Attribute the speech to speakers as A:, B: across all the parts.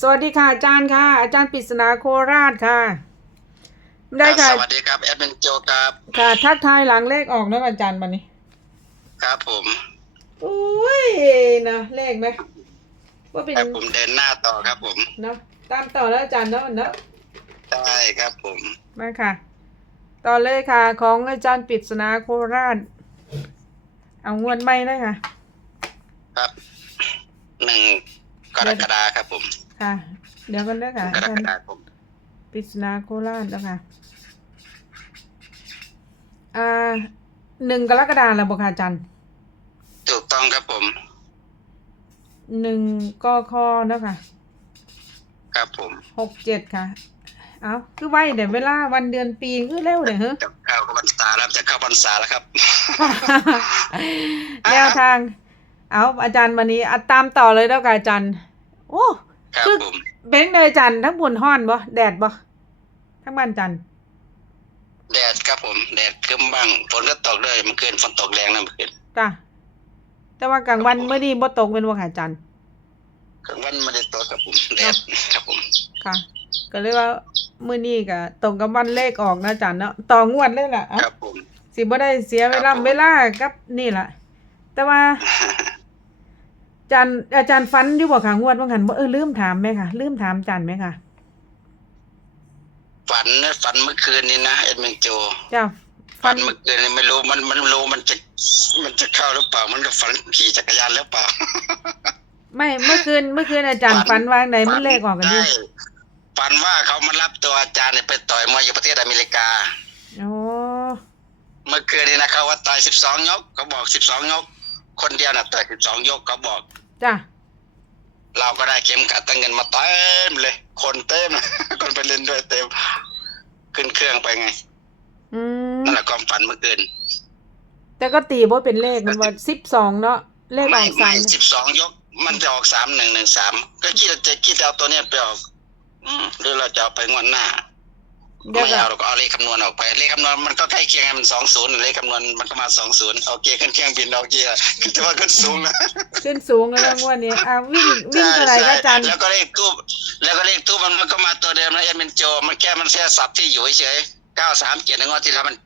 A: สวัสดีค่ะอาจารย์ค่ะ อาจารย์ปริศนาโคราชค่ะ ได้ค่ะ
B: สวัสดีครับแอดมินโจครับ
A: ค่ะทักทายหลังเลขออกนะอาจารย์วันนี้
B: ครับผม
A: อุ้ยนะเลขไหมว่าเป็น
B: ครับผมเดินหน้าต่อครับผม
A: เนาะตามต่อแล้วอาจารย์เนาะเนาะ
B: ใช่ครับผม
A: มาค่ะ ต่อเลยค่ะ ของอาจารย์ปริศนาโคราช เอางวดไม่ได้ค่ะ
B: ครับหนึ่งกรกฎาครับผม
A: ค่ะ เดี๋ยวกันด้วยค่ะ
B: ก
A: อารจาร
B: ก
A: ย์
B: ฎาคม
A: ปริศนาโคราชนะคะอ่าหนึ่งกรกฎาคมแล้วบอกค่ะอาจารย์
B: ถูกต้องครับผม
A: หนึ่งกคนะคะ
B: ครับผม
A: หกเจ็ดค่ะ เอาคือไว้เดี๋ยวเวลาวันเดือนปีคือเร็วเดี๋ยวเฮ้ย
B: จะเข้าพรรษาแล้วจะเข้าพรรษาแล้วครับ
A: แนวทาง เอาอาจารย์วันนี้อัดตามต่อเลยแล้วกับอาจารย์ โอ้
B: ครับ
A: คือ
B: ผม
A: เบ้งเลยอาจารย์ทั้งบุญห้อนบ่แดดบ่ทั้งบ้านอาจารย์
B: แดดครับผม แดดครึ้มบ้างฝนก็ตกด้วยเมื่อคืนฝนตกแรงนะเมื่อคืน
A: จ้ะแต่ว่ากลางวันเมื่อนี้บ่ตกเป็นว่าค่ะอาจารย์
B: กลางวันไม่ได้ตกครับผมแดดครับผม
A: ค่ะ ก็เลยว่ามื้อนี้ก็ตรงกับวันเลขออกนะอาจารย์เนาะต่องวดเลยล่ะเอ้า
B: ครับผม
A: สิบ่ได้เสียเวลา
B: ครับผม
A: เวลากับนี่ล่ะ แต่ว่าอา จารย์อาจารย์ฟันอยู่บ่ค่ะงวดว่างั้นบ่เออลืมถามไหมค่ะลืมถามอาจารย์ไหมค่ะ
B: ฝันนะฝันเมื่อคืนนี้นะแอดมินโจ
A: จ้า
B: ฝั
A: ฟั
B: น
A: น
B: เมื่อคืนนี้ไม่รู้มันมันรู้มันจะมันจะเข้าหรือเปล่า มันก็ฝันขี่จักรยานหรือเปล่า
A: ไม่เมื่อคืนเมื่อคืนอาจารย์ฟันวางไหนมันเลขออกกันดิ
B: ใช่ฝันว่าเขามารับตัวอาจารย์เนี่ยไปต่อยมวยอยู่ประเทศอเมริกา
A: โอ้
B: เมื่อคืนนี้นะเขาว่าต่อยสิบสองยกเขาบอกสิบสองยก คนเดียวน่ะต่อยสิบสองยกเขาบอก
A: จ้า
B: เราก็ได้เข็มขัดตั้งเงินมาเต็มเลย คนเต็ม คนไปเล่นด้วยเต็ม ขึ้นเครื่องไปไง
A: อืม
B: นั่นแหละความฝันเมื่อคืน
A: แต่ก็ตีบ่เป็นเลขมันว่า12เนาะเลขอ
B: ไม่
A: อกสา
B: ไม่
A: ม
B: สิบสองยก มันจะออกสามหนึ่งหนึ่งสามก็คิดว่าจะคิดเอาตัวเนี้ยไปออก อืมหรือเราจะเอาไปงวดหน้า
A: เดี๋ยว
B: ไม่
A: ก็
B: เอาเราก็เอาเลขคำนวณออกไป เลขคำนวณมันก็ใกล้เคียงกันมันสองศูนย์เลขคำนวณมันก็มาสองศูนย์โอเคขึ้นเครื่องบินโอเคอะคือจะว่าขึ้นสูงนะ
A: ขึ้นสูงแล้วนะงวดนี้อ่าวิ่งวิ่งเท่าไหร่คะอาจารย์
B: แล้วก็เลขทูบแล้วก็เลขทูบมันมันก็มาตัวเดิมนะเอ็มเป็นโจมันแค่มันแค่สับที่อยู่เฉยเก้าสามเจ็ดงวดที่แล้วมัน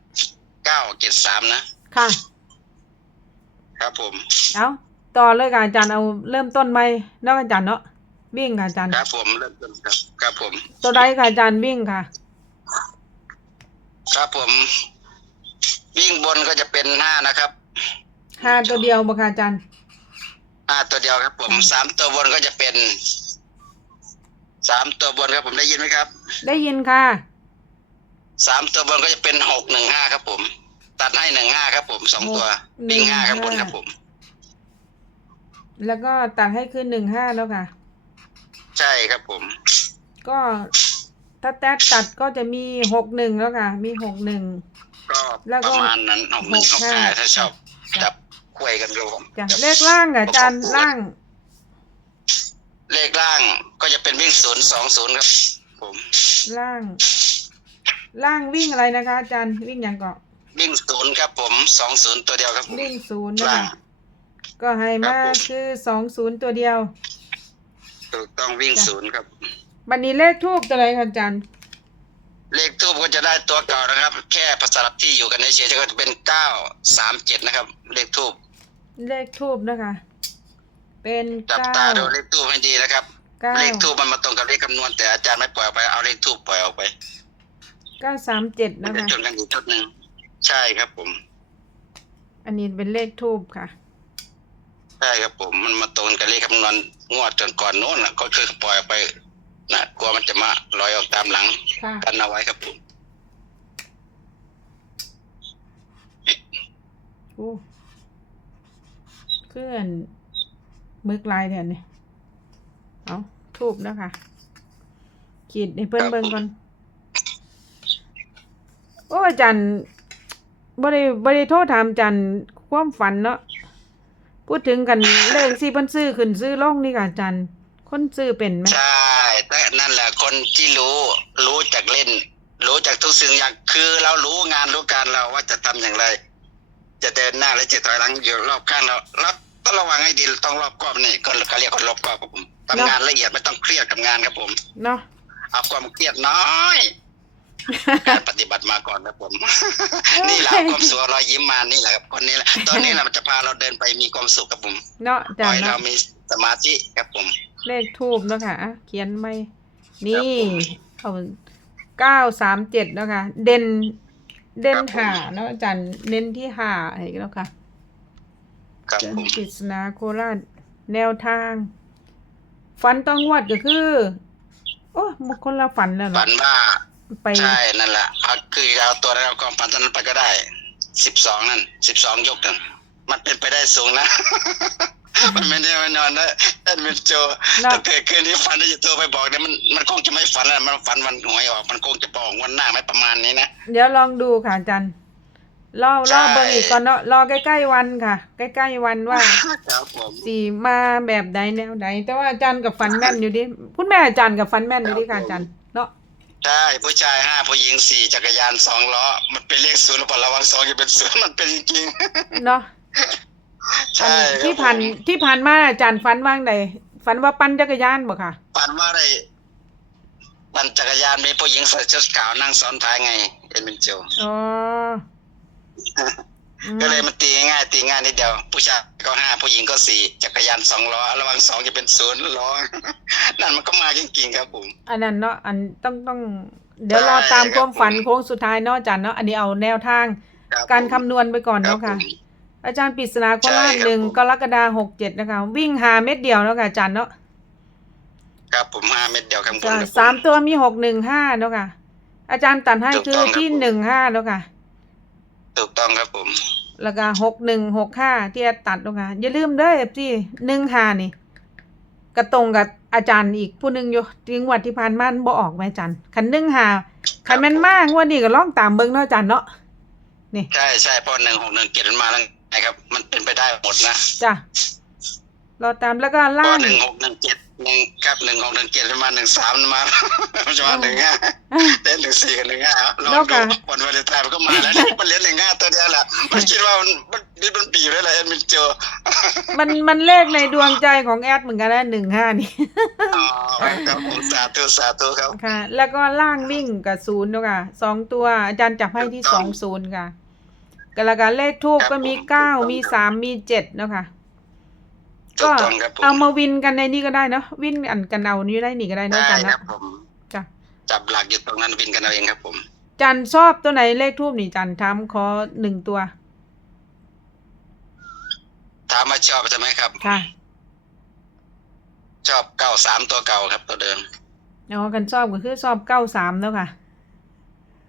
B: เก้าเจ็ดสามนะ
A: ค่ะ
B: ครับผม
A: เอาต่อเลยค่ะอาจารย์เอาเริ่มต้นใหม่เนาะอาจารย์เนาะวิ่งค่ะอาจารย์
B: ครับผมเริ่มต้นครับครับผม
A: ตัวใดค่ะอาจารย์วิ่งค่ะ
B: ครับผม วิ่งบนก็จะเป็นห้านะครับ
A: ห้าตัวเดียวบ่ค่ะอาจารย์
B: ห้าตัวเดียวครับ ผมสามตัวบนก็จะเป็นสามตัวบนครับ ผมได้ยินไหมครับ
A: ได้ยินค่ะ
B: สามตัวบนก็จะเป็นหกหนึ่งห้าครับ ผม ตัดให้หนึ่งห้าครับ ผมสองตัววิ่งห้าข้างบนครับผม
A: แล้วก็ตัดให้ขึ้นหนึ่งห้าแล้วค่ะ
B: ใช่ครับผม
A: ก็ ถ้าแต๊ดตัดก็จะมีหกหนึ่งแล้วค่ะ มีหกหนึ่ง
B: ก็
A: แล้วก็
B: ประมาณนั้นหกหนึ่ง
A: ห
B: ห
A: ก
B: ก
A: ห้า
B: ห้าถ้าชอบ
A: จ้ะ
B: จับคุยกันครับผม
A: จ้ะ
B: จับ
A: เลขล่างค่ะอาจารย์ล่าง
B: เลขล่างก็จะเป็นวิ่งศูนย์สองศูนย์ครับ ผม
A: ล่าง ล่างวิ่งอะไรนะคะอาจารย์วิ่งอย่างเกาะ
B: วิ่งศูนย์ครับผมสองศูนย์ตัวเดียวครับผม
A: วิ่งศูนย์นะ
B: ล่า
A: คะ
B: ง
A: ก็ให้มา
B: ครับผม
A: คือสองศูนย์ตัวเดียว
B: ถูกต้องวิ่ง
A: จ้ะ
B: ศูนย์ครับ
A: บันนี้เลขทูบตัวอะไรคะอาจารย์
B: เลขทูบก็จะได้ตัวเก่านะครับ แค่ภาษาลับที่อยู่กันในเฉยๆก็จะเป็นเก้าสามเจ็ดนะครับ เลขทูบ
A: เลขทูบนะคะ เป็น
B: จับ
A: เก้า
B: ตาดูเลขทูบให้ดีนะครับ
A: เก้า
B: เลขทูบมันมาตรงกับเลขคำนวณแต่อาจารย์ไม่ปล่อยออกไปเอาเลขทูบปล่อยออกไป
A: เก้าสามเจ็ด
B: มัน
A: นะ
B: จะ
A: คะ
B: ชนกันอีกชุดหนึ่งใช่ครับผม
A: อันนี้เป็นเลขทูบค่ะ
B: ใช่ครับผมมันมาตรงกับเลขคำนวณงวดจนก่อนโน้นนะก็คือปล่อยออกไป นะกลัวมันจะมาลอยออกตามหลัง
A: ค่ะ
B: กันเอาไว้ครับผม
A: โอ้เคลื่อนมึกลายแทนนี่เอาทูบนะคะขีดให้เพื่อนเบิ่งก่อน โอ้อาจารย์บ่ได้บ่ได้โทษถามอาจารย์ความฝันเนาะ พูดถึงกันเลขสี่เพิ่นซื้อขึ้นซื้อลงนี่ค่ะอาจารย์ คนซื้อเป็นไหม
B: ใช่ แต่นั่นแหละคนที่รู้รู้จักเล่น รู้จักทุกสิ่งอย่างคือเรารู้งานรู้การเราว่าจะทำอย่างไร จะเดินหน้าหรือจะถอยหลังอยู่รอบข้างเราเราต้องระวังให้ดีต้องรอบคอบนี่ก็เขาเรียกคนรอบคอบครับผมทำงานละเอียดไม่ต้องเครียดกับงานครับผม
A: เนาะ
B: เอาความเครียดน้อยการปฏิบัติมาก่อนครับผม นี่แหละความสุขรอยยิ้มมานี่แหละครับคนนี้แหละตอนนี้แหละมันจะพาเราเดินไปมีความสุขครับผม
A: เนาะ
B: ป
A: จั
B: ล่
A: น
B: อยเรา
A: เนาะ
B: มีสมาธิครับผม
A: เลขทูบเนาะค่ะอะเขียนไม่ นี่เอาเก้าสามเจ็ดเนาะค่ะเด่น เด่นหาเนาะอาจารย์เน้นที่หาอะไรก็แล้วค่ะ
B: ครับ
A: เจ
B: ผม
A: ปริศนาโคราชแนวทาง ฝันต้องงวดก็คือ โอ้มันคนละฝันแล้ว
B: ฝั
A: เนาะ
B: นว่า
A: ไป
B: ใช่นั่นแหละเอาคือเอาตัวเราความฝันตอนนั้นไปก็ได้สิบสองนั่นสิบสองยกนั่นมันเป็นไปได้สูงนะ มันไม่ได้มานอนนะแอดมินโจ
A: เนาะ
B: ถ้าเกิดคืนนี้ฝันที่จะโทรไปบอกเนี่ยมันมันคงจะไม่ฝันแล้วมันฝันวันหวยออกมันคงจะบอกวันหน้าไม่ประมาณนี้นะ
A: เดี๋ยวลองดูค่ะอาจารย์รอรอ
B: ใช่
A: เบิ่งอีกก่อนเนาะรอใกล้ๆวันค่ะ ใกล้ๆวันว่า
B: ครับผม
A: สีมาแบบใดแนวใดแต่ว่าอาจารย์กับฟันแม่นอยู่ดิคุณแม่อาจารย์กับฟันแม่นอยู่ดิค่ะอาจารย์เนาะ
B: ใช่ผู้ชายห้าผู้หญิงสี่จักรยานสองล้อ มันเป็นเลขศูนย์หรือเปล่าระวังสองจะเป็นศูนย์มันเป็นจริง
A: เนาะ
B: ๆ ใช่
A: อันที่
B: ครับ
A: ผ่าน
B: ผม
A: ที่ผ่านมาอาจารย์ฟันว่างใดฟันว่าปั่นจักรยานบ่ค่ะ
B: ฝันว่าได้ปั่นจักรยานมีผู้หญิงใส่ชุดขาวนั่งซ้อนท้ายไง เอ็นเป็นโจ
A: อ๋ออืม
B: ก็เลยมันตีง่ายๆตีง่ายนิดเดียว ผู้ชายก็ห้าผู้หญิงก็สี่จักรยานสองล้อระวังสองจะเป็นศูนย์ล้อนั่นมันก็มาจริงๆครับผม
A: อันนั้นเนาะอันต้องต้อง เดี๋ยวรอตาม
B: ใช่
A: ความฝัน
B: ครับผม
A: โค้งสุดท้ายเนาะอาจารย์เนาะอันนี้เอาแนวทาง
B: ครับ
A: การ
B: ผม
A: คำนวณไปก่อน
B: รับ
A: เนาะค่ะ
B: ผม
A: อาจารย์ปริศนาโคราช
B: ใช่ครับ
A: หนึ่ง
B: ผม
A: กรกฎาหกเจ็ดนะคะ วิ่งหาเม็ดเดียวเนาะค่ะอาจารย์เนาะ
B: ครับผมห้าเม็ดเดียวครับผม
A: จ้ะ
B: ครับผ
A: สามตัวมีหกหนึ่งห้าเนาะค่ะ อาจารย์ตัดให้
B: ถูก
A: คื
B: ต้
A: อ
B: องครับ
A: ที่
B: ผม
A: หนึ่งห้าเนาะค่ะ
B: ถูกต้องครับผม
A: แล้วก็หกหนึ่งหกห้าที่จะตัดเนาะค่ะอย่าลืมเด้อที่หนึ่งห้านี่กระตรงกับอาจารย์อีกผู้หนึ่งอยู่จริงวัดที่ผ่านมาบ่ออกไหมอาจารย์คันหนึ่งห้าคันแม่นมากงวันนี้ก็ลองตามเบิ่งเนาะอาจารย์เนาะนี่
B: ใช่ใช่เพอหนึ่งหกหนึ่งเจ็ดมันมาแล้ว ไงครับ มันเป็นไปได้หมดนะ
A: จ้ะรอตามแล้วก็
B: เพ
A: ล่า
B: องหนึ่งหกหนึ่งเจ็ดหนึ่งครับหนึ่งหกหนึ่งเจ็ดมาหนึ่งสามมามันจะมาหนึ่งห้าเล่นหนึ่งสี่กับหนึ่งห้าลอง
A: แล้วก็
B: ดูวันวาเลนไทน์มันก็มาแล้วมันเล่นหนึ่งห้าตัวเดียวแหละมันคิดว่ามันมันนี่มันปีอยู่แล้วแหละเอ็นมินโจ
A: มันมันเลขในดวงใจของแอดเหมือนกันนะหนึ่งห้านี่
B: อ๋อครับผมสาธุสาธุครับ
A: ค่ะ แล้วก็ล่างวิ่งกับศูนย์เนาะค่ะสองตัวอาจารย์จับให้ที่
B: ถูก
A: ส
B: ต้
A: อ
B: องง
A: ศูนย์ค่ะ ก็แล้วก็เลขทูบ
B: ครับ
A: ก็มี
B: ผม
A: เก้า
B: ถูกต้อง
A: มีสามมีเจ็ดเนาะค่ะ
B: ถู
A: ก็
B: กต้องครับผม
A: เอามาวินกันในนี้ก็ได้เนาะวินอันกันเอานี่ได้นี่ก็ได้เนาะ
B: ได้
A: อาจัน
B: ครั
A: นะ
B: บผม
A: จ้ะ
B: จับหลักอยู่ตรงนั้นวินกันเอาเองครับผม
A: จันชอบตัวไหนเลขทูบนี่จันทำขอหนึ่งตัว
B: ถามมาชอบใช่ไหมครับ
A: ค่ะ
B: ชอบเก้าสามตัวเก่าครับ ตัวเดิม
A: อ๋อกันชอบก็คือชอบเก้าสามแล้วค่ะ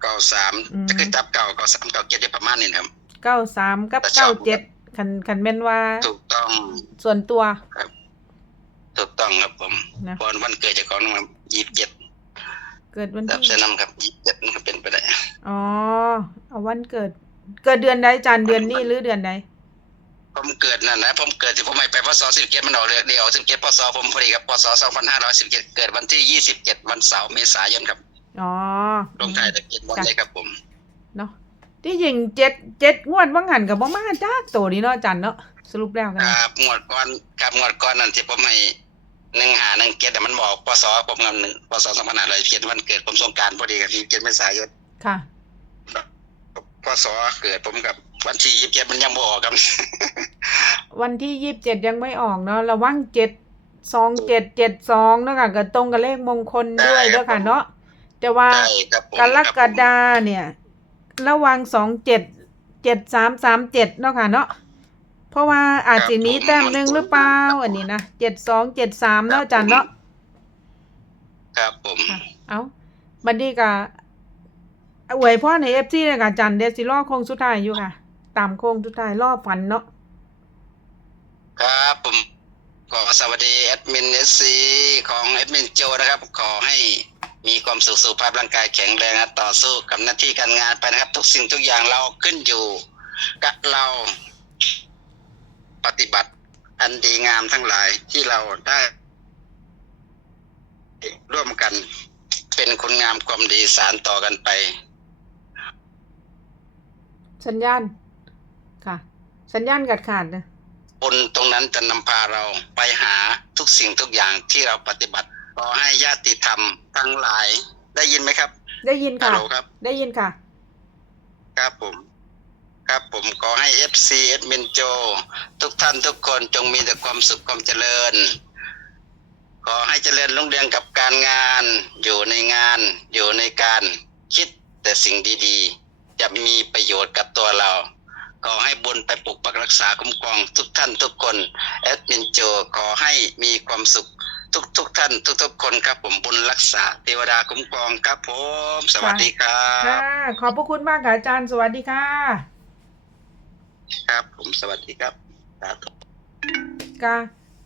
B: เก้าสาม
A: อืม
B: จะคือจับเก่าเก้าสามเก้าเจ็ดได้ประมาณนี้นะครับ
A: เก้าสามกับ
B: แต่ช
A: เก้า
B: อบ
A: เจ็ดคันคันแม่นว่า
B: ถูกต้อง
A: ส่วนตัว
B: ถูกต้องครับผม
A: นะ
B: วันวันเกิดเจากของนะครับยี่สิบเจ็ด
A: เกิดวัน
B: ดับ
A: ที่
B: เซนัมครับยี่สิบเจ็ดมันก็เป็นไปได้
A: อ๋อเอาวันเกิด เกิดเดือนใดจานเดือนนี้หรือเดือนใด
B: ผมเกิดนั่นนะผมเกิดที่ผมไม่ไปพศสิบเจ็ดมันออกเดือนเดียวสิบเจ็ดพศผมพอดีกับพศสองพันห้าร้อยสิบเจ็ดเกิดวันที่ยี่สิบเจ็ดวันเสาร์เมษายนครับ
A: อ๋อ
B: ลงท้ายตะเกียบวันเลยครับผม
A: เนาะ ที่จริงเจ็ดเจ็ดงวดว่างหันกับบ่มาจ้าตัวนี้เนาะจันเนาะสรุปแล้วกัน
B: ค
A: นะ
B: รับงวดก่อนครับงวดก่อนนั่นที่ผมให้หนึ่งหาหนึ่งเจ็ดแต่มันบอกพศผมงำหนึ่งพศสองพันห้าร้อยเจ็ดวันเกิดผมสงกรารพอดีกับที่เจ็ดเมษายน
A: ค่ะ
B: พศเกิดผมกับวันที่ยี่สิบเจ็ดมันยังบออกครับ
A: วันที่ยี่สิบเจ็ดยังไม่ออกเนาะระวังเจ็ดสองเจ็ดเจ็ดสองเนาะค่ะก็ตรงกับเลขมงคลด้วย
B: ได้ครับ
A: เด้อค่ะเนาะแต่ว่า
B: ใช่ครับผม
A: กรกฎาเนี่ย ระวังสองเจ็ดเจ็ดสามสามเจ็ดเนาะค่ะเนาะเพราะว่าอาจจะหนีแต้มหนึ่งหรือเปล่าอันนี้นะเจ็ดสองเจ็ดสามเนาะจันเนาะ
B: ครับผม
A: ค่ะเอาบัดนี้ก็อวยพ่อในเอฟซีเลยค่ะจันเดซิล่อโค้งสุดท้ายอยู่ค่ะ ตามโค้งสุดท้ายรอบฝันเนาะ
B: ครับผมขอสวัสดีแอดมินเอซีของแอดมินโจนะครับ ขอให้ มีความสุขสุขภาพร่างกายแข็งแรงนะต่อสู้กับหน้าที่การงานไปนะครับ ทุกสิ่งทุกอย่างเราขึ้นอยู่กับเราปฏิบัติอันดีงามทั้งหลายที่เราได้ร่วมกันเป็นคุณงามความดีสารต่อกันไป
A: สัญญาณค่ะ สัญญาณขาดขาดนะ
B: ผบุญตรงนั้นจะนำพาเราไปหาทุกสิ่งทุกอย่างที่เราปฏิบัติ ขอให้ญาติธรรมทั้งหลาย ได้ยินไหมครับ
A: ได้ยิน
B: ฮัล
A: ค่ะ
B: โหลครับ
A: ได้ยินค่ะ
B: ครับผม ครับผมขอให้ FC เอ็ดมินโจ ทุกท่านทุกคนจงมีแต่ความสุขความเจริญ ขอให้เจริญรุ่งเรืองกับการงาน อยู่ในงาน อยู่ในการคิดแต่สิ่งดีๆ จะมีประโยชน์กับตัวเราขอให้บุญไปปกปักรักษาคุ้มครองทุกท่านทุกคน แอดมินโจขอให้มีความสุข ทุกทุกๆท่านทุกๆคนครับผมบุญรักษาเทวดาคุ้มครองครับผม สวัสดีครั
A: ค่ะ
B: บ
A: ขอบพระคุณมากค่ะอาจารย์สวัสดีค่ะ
B: ครับผมสวัสดีครับสาธุ
A: ก็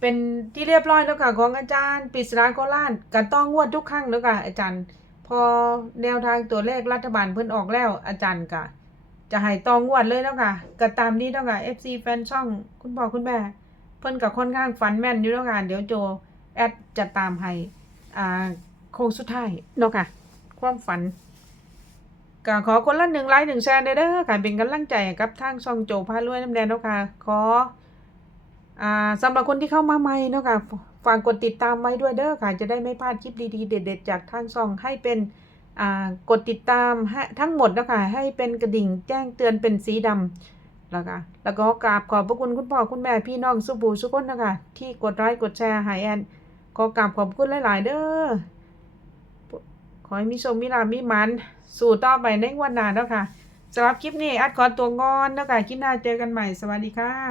A: เป็นที่เรียบร้อยแล้วค่ะของอาจารย์ปริศนาโคราชก็ต้องงวดทุกครั้งแล้วค่ะอาจารย์ พอแนวทางตัวเลขรัฐบาลเพิ่นออกแล้วอาจารย์ก็จะให้ตองงวดเลยแล้วค่ะก็ตามนี้แล้วค่ะ FC แฟนช่องคุณพ่อคุณแม่เพิ่นก็ค่อนข้างฝันแม่นอยู่แล้วค่ะเดี๋ยวโจ แอดจะตามให้อ่าโค้งสุดท้ายเนาะค่ะ ความฝันก็ขอคนละหนึ่งไลค์หนึ่งแชร์เด้อค่ะเป็นกำลังใจกับทางช่องโจพารวยน้ำแดงเนาะค่ะขออ่าสำหรับคนที่เข้ามาใหม่เนาะค่ะฝากกดติดตามไว้ด้วยเด้อค่ะ จะได้ไม่พลาดคลิปดีๆ เด็ด ๆ จากทางช่องให้เป็นอ่ากดติดตามให้ทั้งหมดเนาะคะให้เป็นกระดิ่งแจ้งเตือนเป็นสีดำแล้วก็แล้วก็กราบขอบพระคุณคุณพ่อคุณแม่พี่น้องสุบูสุกคนนะคะที่กดไลค์กดแชร์หายแอน อกราบขอบคุณหลาย ๆ เด้อ ขอให้มีโชคมีลาภมีมัน สู่ต่อไปในวันหน้าแล้วค่ะสำหรับคลิปนี้อัดขอตัวงอนเนาะค่ะคลิปหน้าเจอกันใหม่สวัสดีค่ะ